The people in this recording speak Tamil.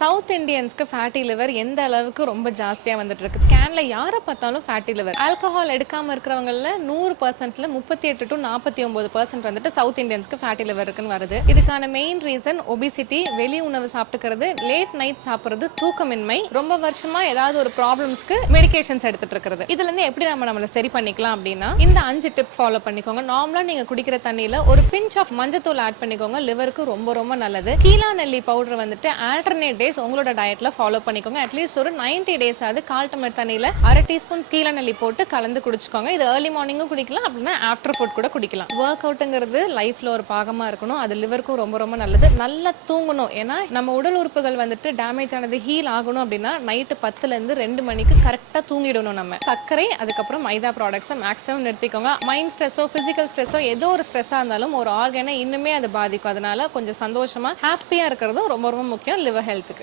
சவுத் இந்தியன்ஸ்க்கு ஃபேட்டி லிவர் எந்த அளவுக்கு ரொம்ப ஜாஸ்தியா வந்துட்டு இருக்கு. ஸ்கேன்ல யாரை பார்த்தாலும் ஃபேட்டி லிவர். ஆல்கஹால் எடுக்காம இருக்கிறவங்கள 100%ல 38 to 49% வந்துட்டு சவுத் இந்தியன்ஸ்க்கு ஃபேட்டி லிவர் இருக்குன்னு வருது. இதுக்கான மெயின் ரீசன் ஒபிசிட்டி, வெளி உணவு சாப்பிட்டுக்கிறது, லேட் நைட் சாப்பிடுறது, தூக்கமின்மை, ரொம்ப வருஷமா ஏதாவது ஒரு ப்ராப்ளம்ஸ்க்கு மெடிகேஷன்ஸ் எடுத்துட்டு இருக்கிறது. இதுல இருந்து எப்படி நம்மள சரி பண்ணிக்கலாம் அப்படின்னா இந்த 5 டிப் ஃபாலோ பண்ணிக்கோங்க. நார்மலா நீங்க குடிக்கிற தண்ணியில ஒரு பிஞ்ச் ஆஃப் மஞ்சத்தூள் ஆட் பண்ணிக்கோங்க. லிவருக்கு ரொம்ப ரொம்ப நல்லது. கீழா நெல்லி பவுடர் வந்துட்டு ஆல்டர்னேட் டேஸ் உங்களோட டயட்ல ஃபாலோ பண்ணிக்கோங்க. அட்லீஸ்ட் ஒரு 90 டேஸ் ஆகுது 1/4 டம்ளர் தண்ணியில 1/2 டீஸ்பூன் கீழா நெல்லி போட்டு கலந்து குடிச்சுக்கோங்க. இது ஏர்லி மார்னிங்கும் குடிக்கலாம், அப்படின்னா ஆஃப்டர் ஃபுட் கூட குடிக்கலாம். ஒர்க் அவுட்ங்கிறது லைஃப்ல ஒரு பாகமா இருக்கணும். அது லிவருக்கும் ரொம்ப ரொம்ப நல்லது. நல்லா தூங்கணும். ஏன்னா நம்ம உடல் உறுப்புகள் வந்துட்டு டேமேஜ் ஆனது ஹீல் ஆகணும் அப்படின்னா நைட்டு 10ல இருந்து 2 மணிக்கு கரெக்டா தூங்கிடணும். நம்ம சர்க்கரை அதுக்கப்புறம் மைதா ப்ராடக்ட்ஸை மேக்ஸிமம் நிறுத்திக்கோங்க. மைண்ட் ஸ்ட்ரெஸ்ஸோ பிசிக்கல் ஸ்ட்ரெஸ்ஸோ ஏதோ ஒரு ஸ்ட்ரெஸ்ஸா இருந்தாலும் ஒரு ஆர்கனை இன்னுமே அது பாதிக்கும். அதனால கொஞ்சம் சந்தோஷமா ஹாப்பியா இருக்கிறதும் ரொம்ப ரொம்ப முக்கியம் லிவர் ஹெல்த்துக்கு.